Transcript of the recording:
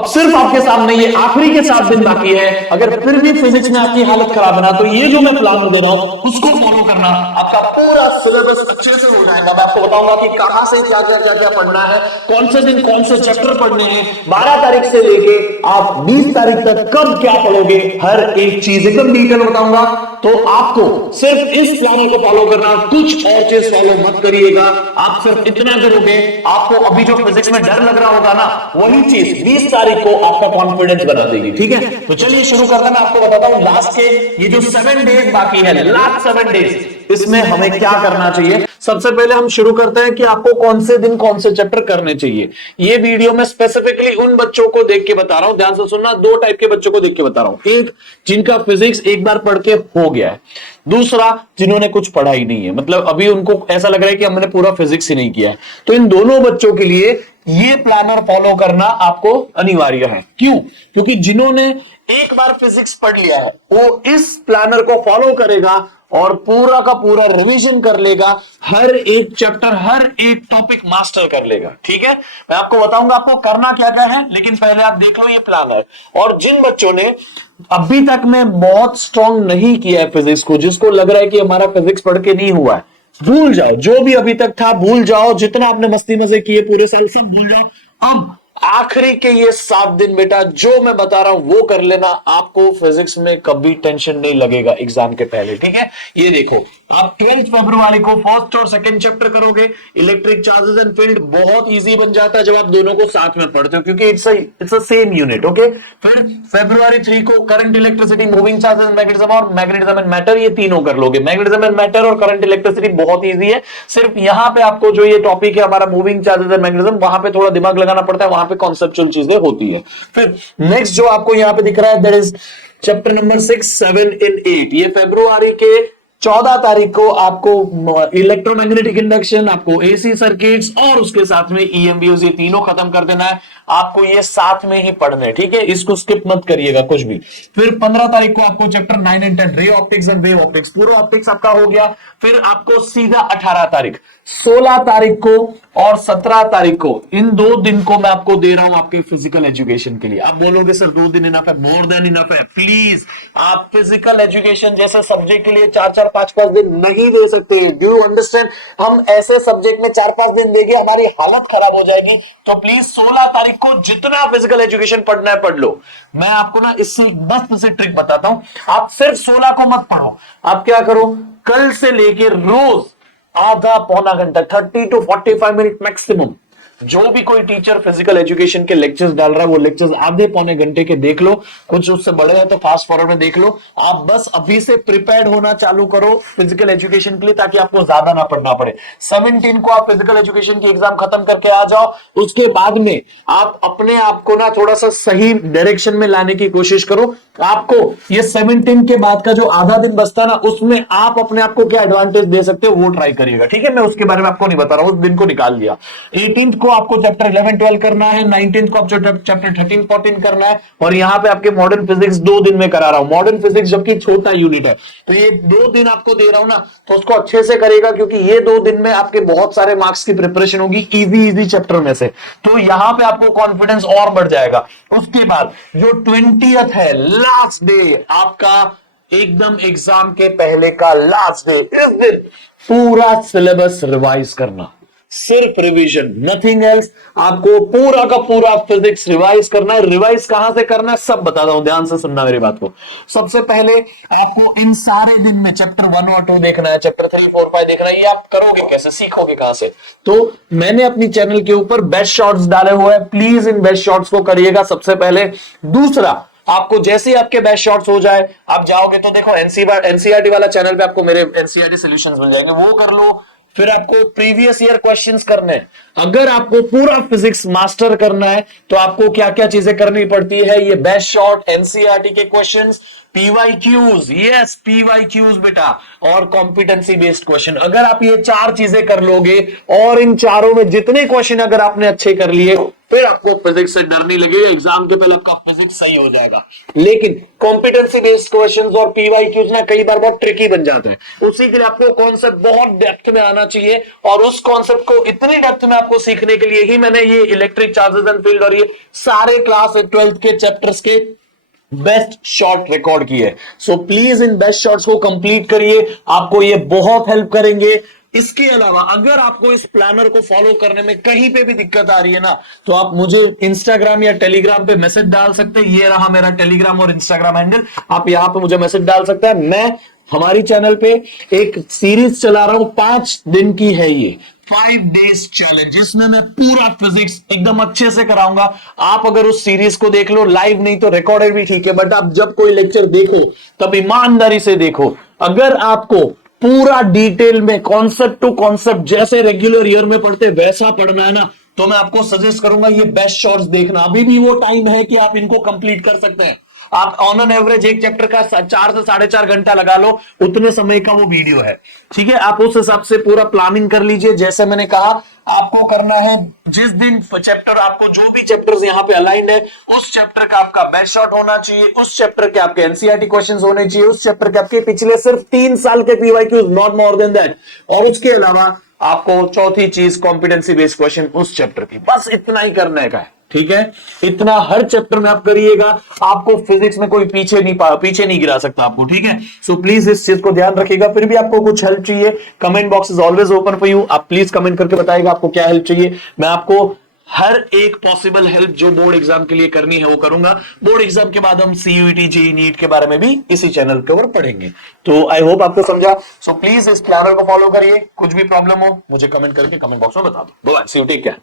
अब सिर्फ आपके सामने ये आखिरी के 7 दिन बाकी है। अगर फिर भी फिजिक्स में आपकी हालत खराब है ना, तो ये जो मैं प्लान दे रहा हूं उसको फॉलो करना, आपका पूरा सिलेबस अच्छे से हो जाएगा। मैं आपको बताऊंगा कि कहां से क्या क्या क्या क्या पढ़ना है, कौन से दिन कौन से चैप्टर पढ़ने हैं। 12 तारीख से लेके आप 20 तारीख तक कब क्या पढ़ोगे, हर एक चीज एकदम डिटेल बताऊंगा। तो आपको सिर्फ इस प्लान को फॉलो करना, कुछ और चीज फॉलो मत करिएगा। आप सिर्फ इतना करोगे, आपको अभी जो फिजिक्स में डर लग रहा होगा ना, वही चीज 20 तारीख को आपका कॉन्फिडेंस बना देगी। ठीक है, तो चलिए शुरू करते हैं। मैं आपको बताता हूं लास्ट के ये जो 7 डेज बाकी है, लास्ट 7 डेज, इसमें हमें क्या करना चाहिए। सबसे पहले हम शुरू करते हैं कि आपको कौन से दिन कौन से चैप्टर करने चाहिए। ये वीडियो में स्पेसिफिकली उन बच्चों को देख के बता रहा हूं, ध्यान से सुनना। 2 टाइप के बच्चों को देख के बता रहा हूं, एक जिनका फिजिक्स एक बार पढ़ के हो गया है, दूसरा जिन्होंने कुछ पढ़ा ही नहीं है, मतलब अभी उनको ऐसा लग रहा है कि हमने पूरा फिजिक्स ही नहीं किया है। तो इन दोनों बच्चों के लिए ये प्लानर फॉलो करना आपको अनिवार्य है। क्यों? क्योंकि जिन्होंने एक बार फिजिक्स पढ़ लिया है वो इस प्लानर को फॉलो करेगा और पूरा का पूरा रिवीजन कर लेगा, हर एक चैप्टर हर एक टॉपिक मास्टर कर लेगा। ठीक है, मैं आपको बताऊंगा आपको करना क्या क्या है, लेकिन पहले आप देख लो ये प्लानर। और जिन बच्चों ने अभी तक में बहुत स्ट्रांग नहीं किया है फिजिक्स को, जिसको लग रहा है कि हमारा फिजिक्स पढ़ के नहीं हुआ है, भूल जाओ, जो भी अभी तक था भूल जाओ, जितना आपने मस्ती मजे किए पूरे साल सब भूल जाओ। अब आखिरी के ये 7 दिन बेटा जो मैं बता रहा हूं वो कर लेना, आपको फिजिक्स में कभी टेंशन नहीं लगेगा एग्जाम के पहले। ठीक है, ये देखो आप 12 फरवरी को फर्स्ट और सेकंड चैप्टर करोगे। इलेक्ट्रिक चार्जेस एंड फील्ड बहुत इजी बन जाता है जब आप दोनों को साथ में पढ़ते हो, क्योंकि it's a same unit. Okay, फिर फरवरी 3 को current, electricity, moving charges, magnetism और मैग्नेटिज्म एंड मैटर, ये तीनों कर लोगे। मैग्नेटिज्म एंड मैटर और करंट, इलेक्ट्रिसिटी बहुत इजी है, सिर्फ यहां पे आपको जो ये टॉपिक है हमारा मूविंग चार्जेस एंड मैग्नेटिज्म, वहां पे थोड़ा दिमाग लगाना पड़ता है, वहां पे कॉन्सेप्चुअल चीजें होती है। फिर नेक्स्ट जो आपको यहां पे दिख रहा है that is chapter number 6, 7 and 8। ये फरवरी के 14 तारीख को आपको इलेक्ट्रोमैग्नेटिक इंडक्शन, आपको एसी सर्किट्स और उसके साथ में ईएमबीज, ये तीनों खत्म कर देना है। आपको ये साथ में ही पढ़ने हैं। ठीक है, इसको स्किप मत करिएगा कुछ भी। फिर 15 तारीख को आपको chapter 9 and 10, ray optics and wave optics, पूरा ऑप्टिक्स आपका हो गया। फिर आपको सीधा 18 तारीख, 16 तारीख को और 17 तारीख को, इन 2 दिन को मैं आपको दे रहा हूं आपके फिजिकल एजुकेशन के लिए। आप बोलोगे सर 2 दिन इनफ है, मोर देन इनफ है। प्लीज, आप फिजिकल एजुकेशन जैसे सब्जेक्ट के लिए 4-4, 5-5 दिन नहीं दे सकते। Do you understand? हम ऐसे सब्जेक्ट में 4-5 दिन देंगे हमारी हालत खराब हो जाएगी। तो प्लीज 16 तारीख को जितना फिजिकल एजुकेशन पढ़ना है पढ़ लो। मैं आपको ना इससे बस से ट्रिक बताता हूं, आप सिर्फ 16 को मत पढ़ो। आप क्या करो, कल से लेके रोज आधा पौना घंटा, 30 to 45 मिनट मैक्सिमम, जो भी कोई टीचर फिजिकल एजुकेशन के लेक्चर्स डाल रहा है वो लेक्चर्स आधे पौने घंटे के देख लो। कुछ उससे बड़े हैं तो फास्ट फॉरवर्ड में देख लो। आप बस अभी से प्रिपेयर्ड होना चालू करो फिजिकल एजुकेशन के लिए, ताकि आपको ज्यादा ना पढ़ना पड़े। 17 को आप फिजिकल एजुकेशन की एग्जाम खत्म करके आ जाओ। उसके बाद में आप अपने आप को ना थोड़ा सा सही डायरेक्शन में लाने की कोशिश करो। आपको ये 17 के बाद का जो आधा दिन बचता ना, उसमें आप अपने आप को क्या एडवांटेज दे सकते हो वो ट्राई करिएगा। ठीक है, मैं उसके बारे में आपको नहीं बता रहा हूं, उस दिन को निकाल दिया। 18 को आपको चैप्टर 11, 12 करना है, 19 को आपको चैप्टर 13, 14 करना है। और यहां पे आपके मॉडर्न फिजिक्स 2 दिन में करा रहा हूं। मॉडर्न फिजिक्स जबकि छोटा यूनिट है, तो ये 2 दिन आपको दे रहा हूं ना, तो उसको अच्छे से करेगा, क्योंकि ये 2 दिन में आपके बहुत सारे मार्क्स की प्रिपरेशन होगी इजी चैप्टर में से। तो यहां पे आपको कॉन्फिडेंस और बढ़ जाएगा। उसके बाद जो 20th है, लास्ट डे आपका, एकदम एग्जाम के पहले का लास्ट डे, इस दिन पूरा सिलेबस रिवाइज करना, सिर्फ रिवीजन, नथिंग एल्स। आपको पूरा का पूरा फिजिक्स रिवाइज करना है। रिवाइज कहां से करना है सब बताता हूं, ध्यान से सुनना मेरी बात को। सबसे पहले आपको इन सारे दिन में चैप्टर 1 और 2 देखना है, चैप्टर 3, 4, 5 देखना है। ये आप करोगे कैसे, सीखोगे कहां से? तो मैंने अपनी चैनल के ऊपर बेस्ट शॉर्ट्स डाले हुए हैं, प्लीज इन बेस्ट शॉर्ट्स को करिएगा सबसे पहले। दूसरा, आपको जैसे ही आपके बेस्ट शॉट्स हो जाए, आप जाओगे तो देखो एनसीईआरटी वाला चैनल पे आपको मेरे एनसीईआरटी सॉल्यूशंस मिल जाएंगे, वो कर लो। फिर आपको प्रीवियस ईयर क्वेश्चंस करने हैं। अगर आपको पूरा फिजिक्स मास्टर करना है तो आपको क्या क्या चीजें करनी पड़ती है, ये बेस्ट शॉट, एनसीईआरटी के क्वेश्चंस, पीवाईक्यूज, यस पीवाईक्यूज बेटा, और कॉम्पिटेंसी बेस्ड क्वेश्चन। अगर आप ये 4 चीजें कर लोगे और इन चारों में जितने क्वेश्चन अगर आपने अच्छे कर लिए, फिर आपको फिजिक्स से डर नहीं लगेगा। एग्जाम के पहले आपका फिजिक्स सही हो जाएगा। लेकिन कॉम्पिटेंसी बेस्ड क्वेश्चंस और पीवाईक्यूज ना कई बार बहुत ट्रिकी बन जाते हैं। उसी के लिए आपको कॉन्सेप्ट बहुत डेप्थ में आना चाहिए, और उस कॉन्सेप्ट को इतनी डेप्थ में आप आपको सीखने के लिए ही मैंने ये इलेक्ट्रिक चार्जेस एंड फील्ड और ये सारे क्लास 12th के चैप्टर्स के बेस्ट शॉट रिकॉर्ड किए। So please in best shots को कंप्लीट करिए, आपको ये बहुत हेल्प करेंगे। इसके अलावा अगर आपको इस प्लानर को फॉलो करने में कहीं पे भी दिक्कत आ रही है ना, तो आप मुझे इंस्टाग्राम या टेलीग्राम पे मैसेज डाल सकते हैं। ये रहा मेरा टेलीग्राम और इंस्टाग्राम हैंडल, आप यहां पे मुझे मैसेज डाल सकते हैं। मैं हमारी चैनल पे एक सीरीज चला रहा हूं, 5 दिन की है ये 5 डेज चैलेंज, जिसमें मैं पूरा फिजिक्स एकदम अच्छे से कराऊंगा। आप अगर उस सीरीज को देख लो, लाइव नहीं तो रिकॉर्डेड भी ठीक है, बट आप जब कोई लेक्चर देखो तब ईमानदारी से देखो। अगर आपको पूरा डिटेल में कॉन्सेप्ट टू कॉन्सेप्ट जैसे रेगुलर ईयर में पढ़ते वैसा पढ़ना है ना, तो मैं आपको सजेस्ट करूंगा ये बेस्ट शॉट्स देखना। अभी भी वो टाइम है कि आप इनको कंप्लीट कर सकते हैं। आप ऑन एन एवरेज एक चैप्टर का 4 से 4.5 घंटा लगा लो, उतने समय का वो वीडियो है, ठीक है। आप उस हिसाब से पूरा प्लानिंग कर लीजिए। जैसे मैंने कहा, आपको करना है जिस दिन चैप्टर, आपको जो भी चैप्टर्स यहाँ पे अलाइंड है, उस चैप्टर का आपका बेस्ट शॉट होना चाहिए, उस चैप्टर के आपके एनसीईआरटी क्वेश्चंस होने चाहिए, उस चैप्टर के आपके पिछले सिर्फ 3 साल के PYQs, not more than that. और उसके अलावा आपको चौथी चीज कॉम्पिटेंसी बेस्ड क्वेश्चन उस चैप्टर की, बस इतना ही करने का है, ठीक है। इतना हर चैप्टर में आप करिएगा, आपको फिजिक्स में कोई पीछे नहीं गिरा सकता आपको, ठीक है। सो प्लीज इस चीज को ध्यान रखिएगा। फिर भी आपको कुछ हेल्प चाहिए, comment box is always open for you. आप प्लीज कमेंट करके बताइएगा आपको क्या हेल्प चाहिए। मैं आपको हर एक पॉसिबल हेल्प जो बोर्ड एग्जाम के लिए करनी है वो करूंगा। बोर्ड एग्जाम के बाद हम सीयूईटी, जेईई, नीट के बारे में भी इसी चैनल के ऊपर पढ़ेंगे। तो आई होप आपको समझा। सो प्लीज इस प्लानर को फॉलो करिए। कुछ भी प्रॉब्लम हो मुझे कमेंट करके कमेंट बॉक्स में बता दो। सी यू, टेक केयर।